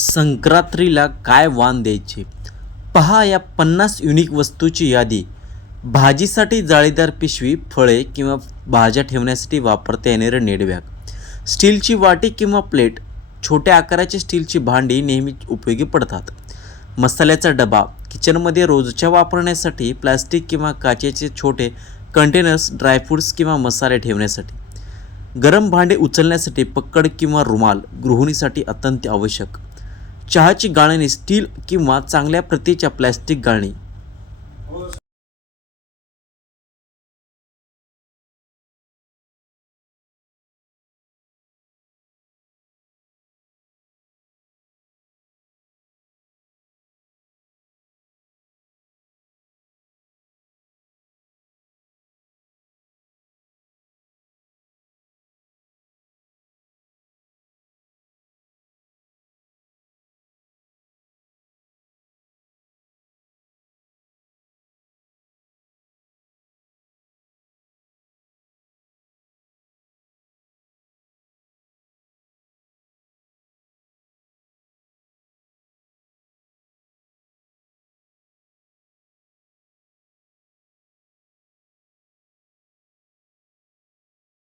संक्रांतीला काय वाण द्यायचे? पहा या 50 युनिक वस्तूची यादी. भाजीसाठी जाळीदार पिशवी, फळे किंवा भाज्या ठेवण्यासाठी वापरता येणारे नेट बॅग, स्टीलची वाटी किंवा प्लेट, छोट्या आकाराची स्टीलची भांडी नेहमी उपयोगी पडतात. मसाल्याचा डबा, किचनमध्ये रोजच्या वापरण्यासाठी प्लास्टिक किंवा काचेचे छोटे कंटेनर्स, ड्रायफ्रूट्स किंवा मसाले ठेवण्यासाठी. गरम भांडे उचलण्यासाठी पक्कड किंवा रुमाल, गृहिणीसाठी अत्यंत आवश्यक. चहाची गाळणी, स्टील किंवा चांगल्या प्रतीच्या प्लॅस्टिक गाळणी,